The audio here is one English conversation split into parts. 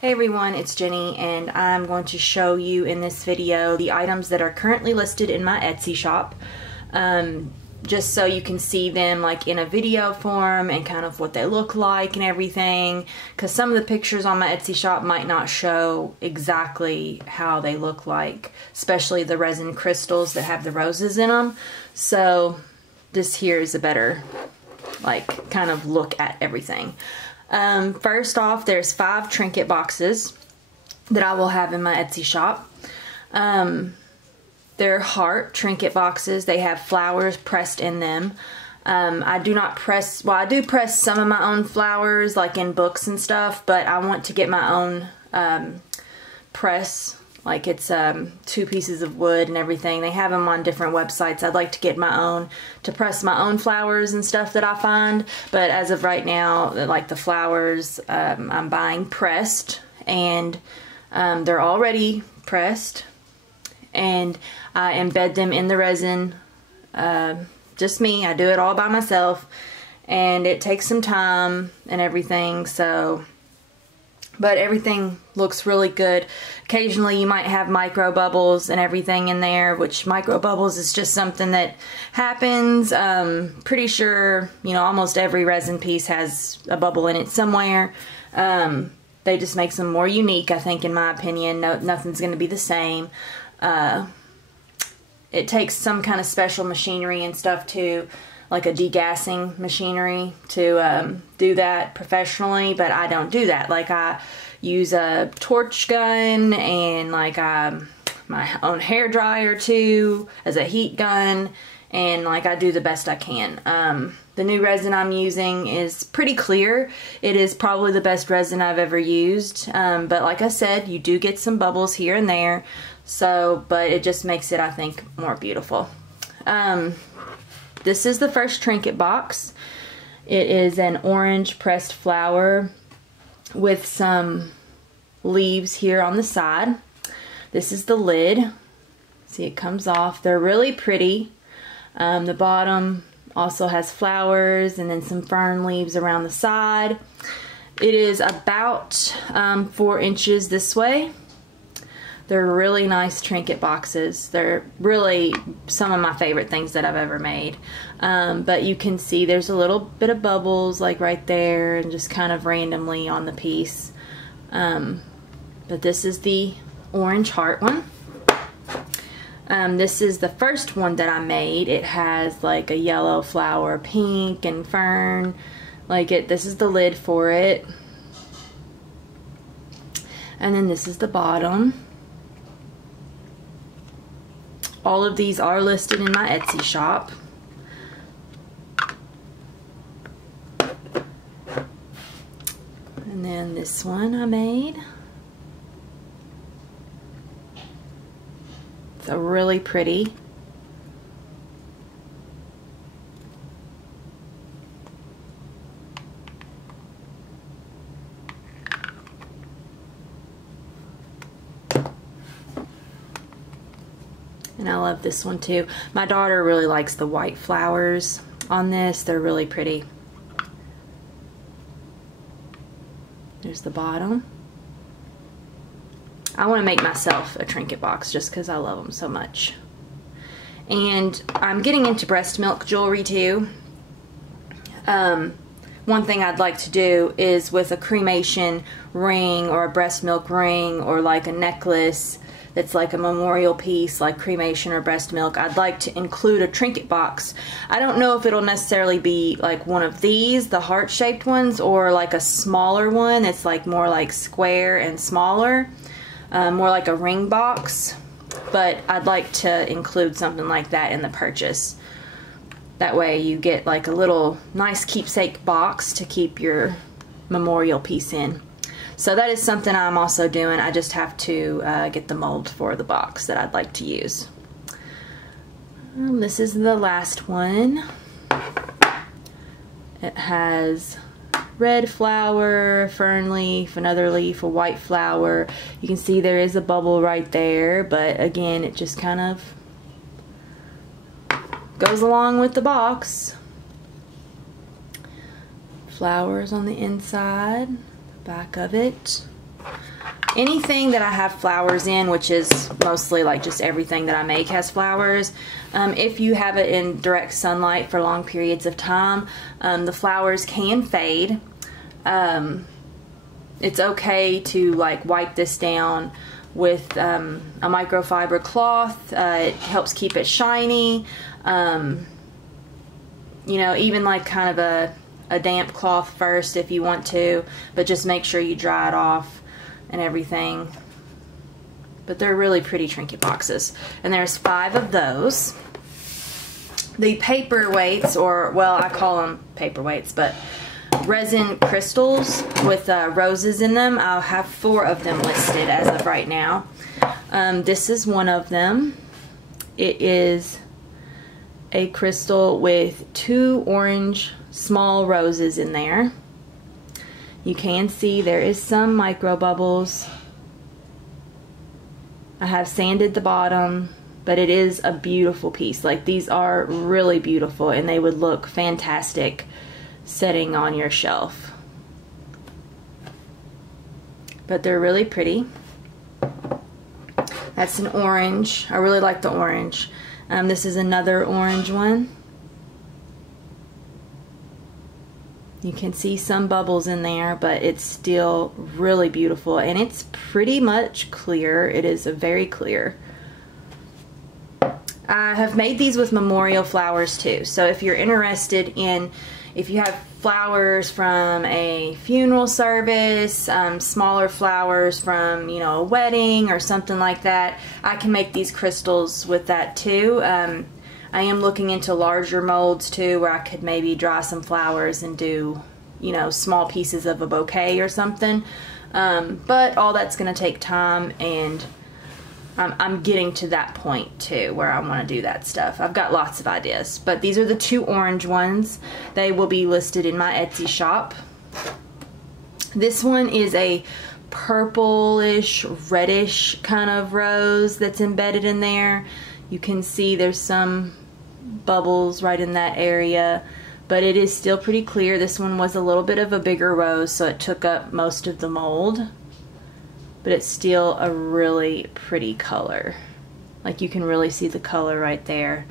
Hey everyone, it's Jenny and I'm going to show you in this video the items that are currently listed in my Etsy shop, just so you can see them like in a video form and kind of what they look like and everything, because some of the pictures on my Etsy shop might not show exactly how they look like, especially the resin crystals that have the roses in them. So this here is a better like kind of look at everything. First off, there's 5 trinket boxes that I will have in my Etsy shop. They're heart trinket boxes. They have flowers pressed in them. I do not press, well, I do press some of my own flowers like in books and stuff, but I want to get my own press. Like it's 2 pieces of wood and everything. They have them on different websites. I'd like to get my own to press my own flowers and stuff that I find. But as of right now, like the flowers, I'm buying pressed, and they're already pressed. And I embed them in the resin. Just me. I do it all by myself. And it takes some time and everything, so... But everything looks really good. Occasionally you might have micro bubbles and everything in there, which micro bubbles is just something that happens. Pretty sure, you know, almost every resin piece has a bubble in it somewhere. They just makes them more unique, I think, in my opinion. Nothing's going to be the same. It takes some kind of special machinery and stuff too, like a degassing machinery to do that professionally, but I don't do that. Like I use a torch gun and like my own hair dryer too as a heat gun, and like I do the best I can. The new resin I'm using is pretty clear. It is probably the best resin I've ever used, but like I said, you do get some bubbles here and there, so but it just makes it, I think, more beautiful. This is the first trinket box. It is an orange pressed flower with some leaves here on the side. This is the lid. See, it comes off. They're really pretty. The bottom also has flowers and then some fern leaves around the side. It is about 4 inches this way. They're really nice trinket boxes. They're really some of my favorite things that I've ever made. But you can see there's a little bit of bubbles like right there and just kind of randomly on the piece. But this is the orange heart one. This is the first one that I made. It has like a yellow flower, pink and fern. Like it. This is the lid for it. And then this is the bottom. All of these are listed in my Etsy shop. And then this one I made. It's a really pretty. And I love this one too. My daughter really likes the white flowers on this. They're really pretty. There's the bottom. I want to make myself a trinket box just because I love them so much. And I'm getting into breast milk jewelry too. One thing I'd like to do is with a cremation ring or a breast milk ring or like a necklace that's like a memorial piece like cremation or breast milk, I'd like to include a trinket box. I don't know if it'll necessarily be like one of these, the heart-shaped ones, or like a smaller one that's like more like square and smaller, more like a ring box, but I'd like to include something like that in the purchase. That way you get like a little nice keepsake box to keep your memorial piece in. So that is something I'm also doing. I just have to get the mold for the box that I'd like to use. This is the last one. It has red flower, fern leaf, another leaf, a white flower. You can see there is a bubble right there, but again, it just kind of goes along with the box. Flowers on the inside, back of it. anything that I have flowers in, which is mostly like just everything that I make has flowers, if you have it in direct sunlight for long periods of time, the flowers can fade. It's okay to like wipe this down with a microfiber cloth. It helps keep it shiny. You know, even like kind of a damp cloth first if you want to, but just make sure you dry it off and everything. But they're really pretty trinket boxes, and there's 5 of those. The paperweights, or well, I call them paperweights, but resin crystals with roses in them, I'll have 4 of them listed as of right now. This is one of them. It is a crystal with 2 orange small roses in there. You can see there is some micro bubbles. I have sanded the bottom, but it is a beautiful piece. Like, these are really beautiful, and they would look fantastic setting on your shelf. But they're really pretty. That's an orange. I really like the orange. This is another orange one. You can see some bubbles in there, but it's still really beautiful, and it's pretty much clear. It is very clear. I have made these with memorial flowers too, so if you're interested in, if you have flowers from a funeral service, smaller flowers from, you know, a wedding or something like that, I can make these crystals with that too. I am looking into larger molds too, where I could maybe draw some flowers and do, you know, small pieces of a bouquet or something. But all that's going to take time, and I'm getting to that point too where I want to do that stuff. I've got lots of ideas, but these are the 2 orange ones. They will be listed in my Etsy shop. This one is a purplish, reddish kind of rose that's embedded in there. You can see there's some bubbles right in that area, but it is still pretty clear. This one was a little bit of a bigger rose, so it took up most of the mold, but it's still a really pretty color. Like, you can really see the color right there.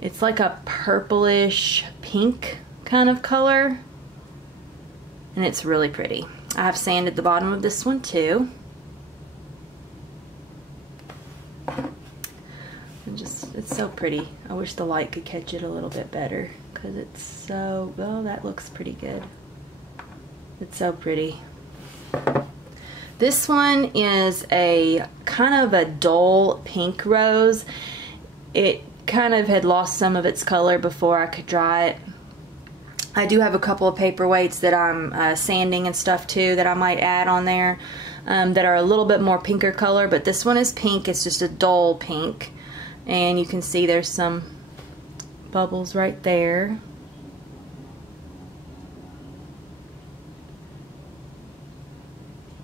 It's like a purplish pink kind of color, and it's really pretty. I have sanded the bottom of this one too. It's so pretty. I wish the light could catch it a little bit better, because it's so, well, that looks pretty good. It's so pretty. This one is a kind of a dull pink rose. It kind of had lost some of its color before I could dry it. I do have a couple of paperweights that I'm sanding and stuff too that I might add on there that are a little bit more pinker color, but this one is pink. It's just a dull pink. And you can see there's some bubbles right there.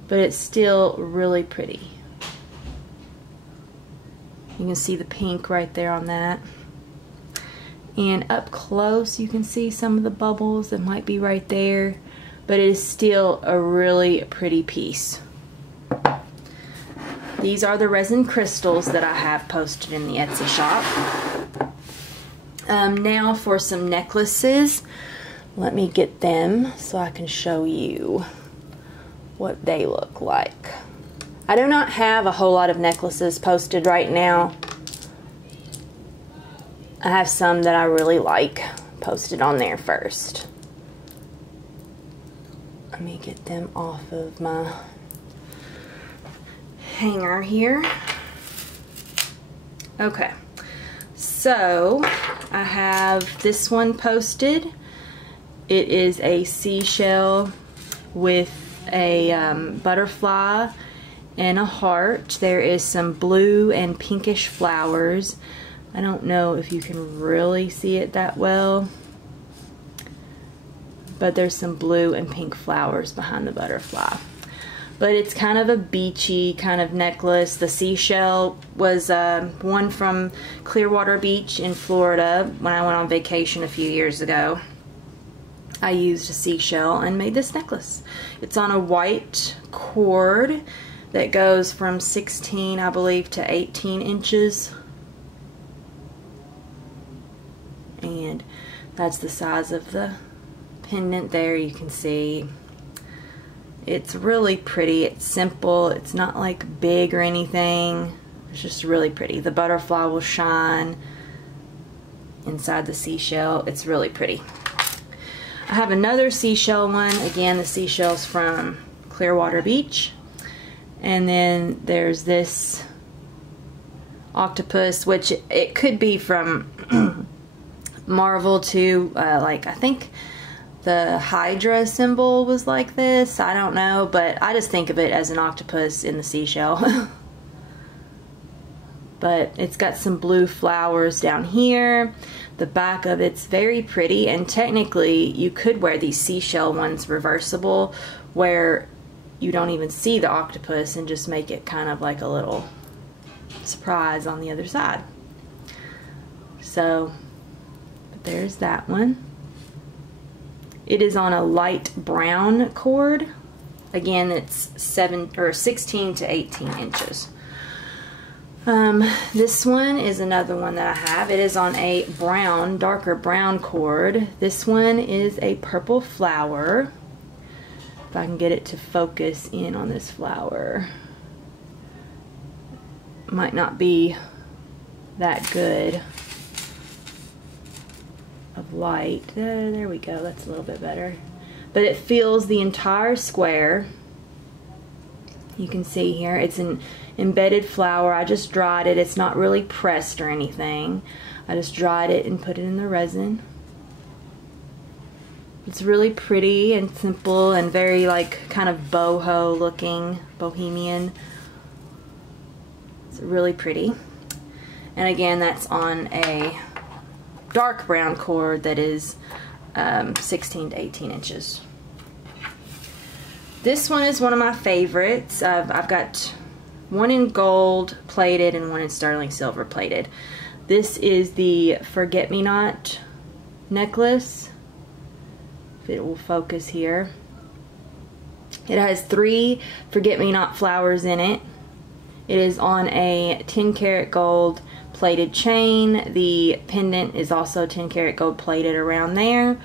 But it's still really pretty. You can see the pink right there on that. And up close you can see some of the bubbles that might be right there. But it is still a really pretty piece. These are the resin crystals that I have posted in the Etsy shop. Now for some necklaces. Let me get them so I can show you what they look like. I do not have a whole lot of necklaces posted right now. I have some that I really like posted on there first. Let me get them off of my hanger here. Okay, so I have this one posted. It is a seashell with a butterfly and a heart. There is some blue and pinkish flowers. I don't know if you can really see it that well, but there's some blue and pink flowers behind the butterfly. But it's kind of a beachy kind of necklace. The seashell was one from Clearwater Beach in Florida when I went on vacation a few years ago. I used a seashell and made this necklace. It's on a white cord that goes from 16, I believe, to 18 inches. And that's the size of the pendant there. You can see it's really pretty. It's simple. It's not like big or anything. It's just really pretty. The butterfly will shine inside the seashell. It's really pretty. I have another seashell one. Again, the seashell's from Clearwater Beach. And then there's this octopus, which it could be from Marvel too. Like, I think the Hydra symbol was like this. I don't know, but I just think of it as an octopus in the seashell. But it's got some blue flowers down here. The back of it's very pretty, and technically you could wear these seashell ones reversible where you don't even see the octopus and just make it kind of like a little surprise on the other side. So there's that one. It is on a light brown cord. Again, it's 16 to 18 inches. This one is another one that I have. It is on a brown, darker brown cord. This one is a purple flower. If I can get it to focus in on this flower. Might not be that good of light. There we go. That's a little bit better. But it fills the entire square. You can see here it's an embedded flower. I just dried it. It's not really pressed or anything. I just dried it and put it in the resin. It's really pretty and simple and very like kind of boho looking, bohemian. It's really pretty. And again, that's on a dark brown cord that is 16 to 18 inches. This one is one of my favorites. I've got one in gold plated and one in sterling silver plated. This is the Forget-Me-Not necklace. If it will focus here. It has 3 Forget-Me-Not flowers in it. It is on a 10 karat gold plated chain. The pendant is also 10 karat gold plated around there.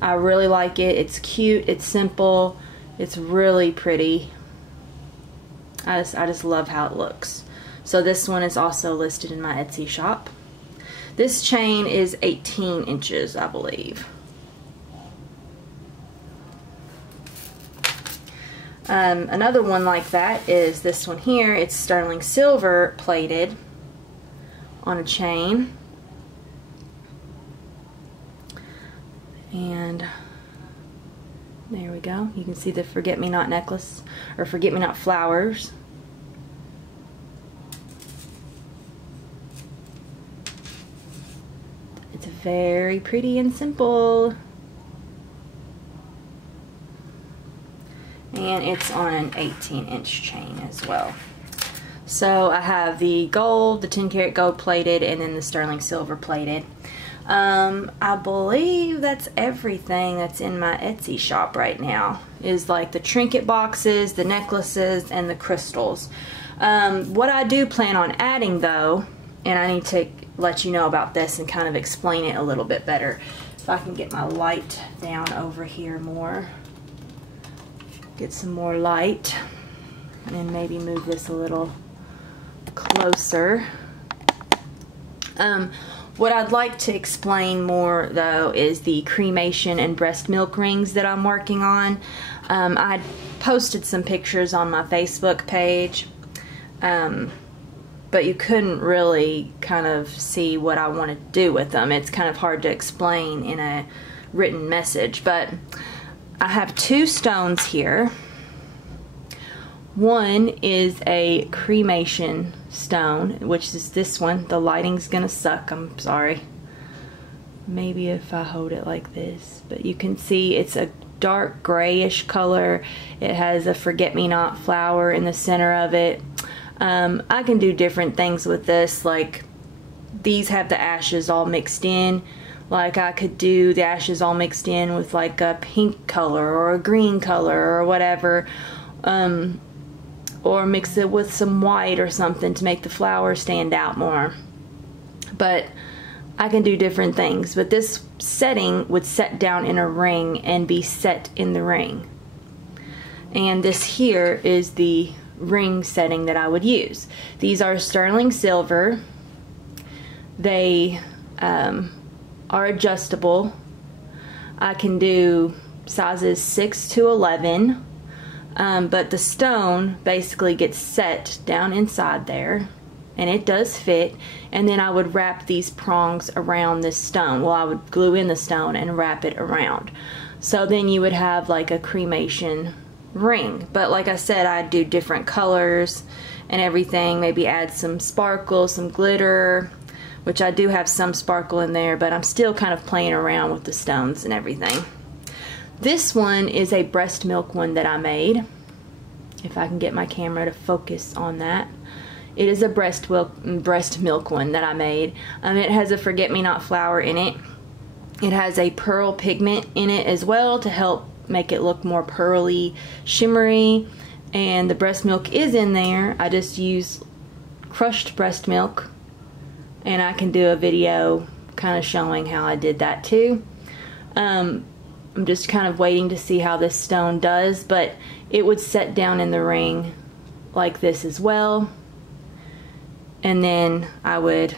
I really like it. It's cute, it's simple, it's really pretty. I just love how it looks. So this one is also listed in my Etsy shop. This chain is 18 inches, I believe. Another one like that is this one here. It's sterling silver plated on a chain. And there we go. You can see the Forget-Me-Not necklace, or Forget-Me-Not flowers. It's very pretty and simple. And it's on an 18-inch chain as well. So I have the gold, the 10 karat gold plated, and then the sterling silver plated. I believe that's everything that's in my Etsy shop right now. Is like the trinket boxes, the necklaces, and the crystals. What I do plan on adding though, and I need to let you know about this and kind of explain it a little bit better. If I can get my light down over here more. Get some more light. And maybe move this a little closer. What I'd like to explain more though is the cremation and breast milk rings that I'm working on. I posted some pictures on my Facebook page, but you couldn't really kind of see what I want to do with them. It's kind of hard to explain in a written message, but I have 2 stones here. One is a cremation stone, which is this one. The lighting's gonna suck, I'm sorry. Maybe if I hold it like this, but you can see it's a dark grayish color. It has a Forget-Me-Not flower in the center of it. I can do different things with this, like these have the ashes all mixed in Like I could do the ashes all mixed in with like a pink color or a green color or whatever, or mix it with some white or something to make the flowers stand out more. But I can do different things, but this setting would set down in a ring and be set in the ring. And this here is the ring setting that I would use. These are sterling silver. They are adjustable. I can do sizes 6 to 11, but the stone basically gets set down inside there, and it does fit. And then I would wrap these prongs around this stone. Well, I would glue in the stone and wrap it around. So then you would have like a cremation ring. But like I said, I'd do different colors and everything. Maybe add some sparkle, some glitter, which I do have some sparkle in there, but I'm still kind of playing around with the stones and everything. This one is a breast milk one that I made. If I can get my camera to focus on that. It is a breast milk one that I made. It has a forget-me-not flower in it. It has a pearl pigment in it as well to help make it look more pearly, shimmery. And the breast milk is in there. I just use crushed breast milk. And I can do a video kind of showing how I did that too. I'm just kind of waiting to see how this stone does, but it would set down in the ring like this as well. And then I would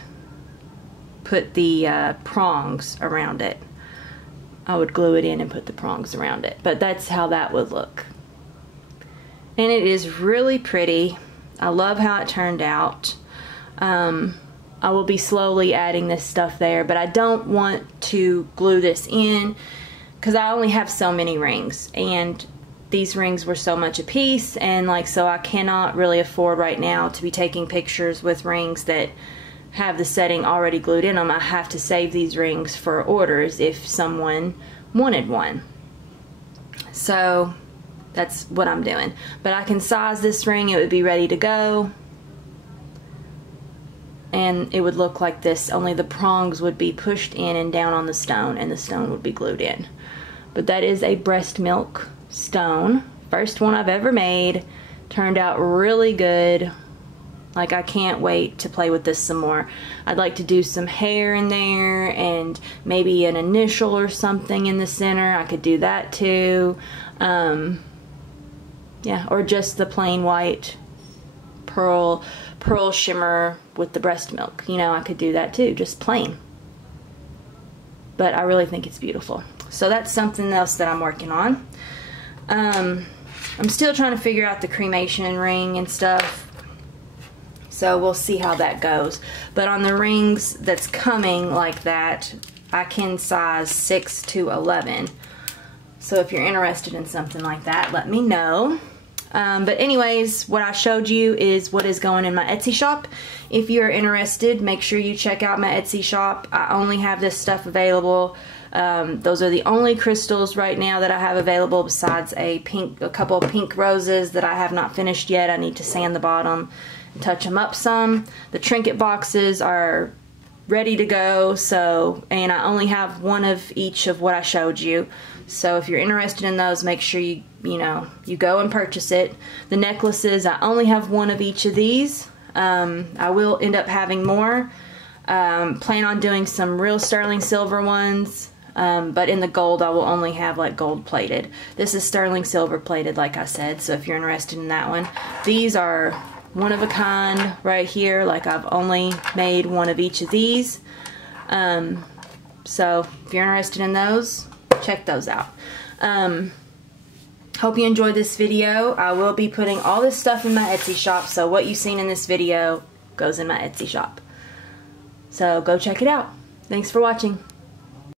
put the prongs around it. I would glue it in and put the prongs around it. But that's how that would look. And it is really pretty. I love how it turned out. I will be slowly adding this stuff there, but I don't want to glue this in because I only have so many rings, and these rings were so much a piece, and like, so I cannot really afford right now to be taking pictures with rings that have the setting already glued in them. I have to save these rings for orders if someone wanted one. So that's what I'm doing. But I can size this ring, it would be ready to go. And it would look like this, only the prongs would be pushed in and down on the stone, and the stone would be glued in. But that is a breast milk stone. First one I've ever made. Turned out really good. Like, I can't wait to play with this some more. I'd like to do some hair in there and maybe an initial or something in the center. I could do that too. Yeah, or just the plain white pearl shimmer with the breast milk. You know, I could do that too, just plain. But I really think it's beautiful. So that's something else that I'm working on. I'm still trying to figure out the cremation ring and stuff. So we'll see how that goes. But on the rings that's coming like that, I can size 6 to 11. So if you're interested in something like that, let me know. But anyways, what I showed you is what is going in my Etsy shop. If you're interested, make sure you check out my Etsy shop. I only have this stuff available. Those are the only crystals right now that I have available, besides a couple of pink roses that I have not finished yet. I need to sand the bottom and touch them up some. The trinket boxes are ready to go, so, and I only have one of each of what I showed you. So if you're interested in those, make sure you go and purchase it. The necklaces, I only have one of each of these. I will end up having more. Plan on doing some real sterling silver ones, but in the gold I will only have like gold plated. This is sterling silver plated, like I said, so if you're interested in that one. These are one of a kind right here, like I've only made one of each of these. So if you're interested in those, check those out. Hope you enjoyed this video. I will be putting all this stuff in my Etsy shop, so what you've seen in this video goes in my Etsy shop. So go check it out. Thanks for watching.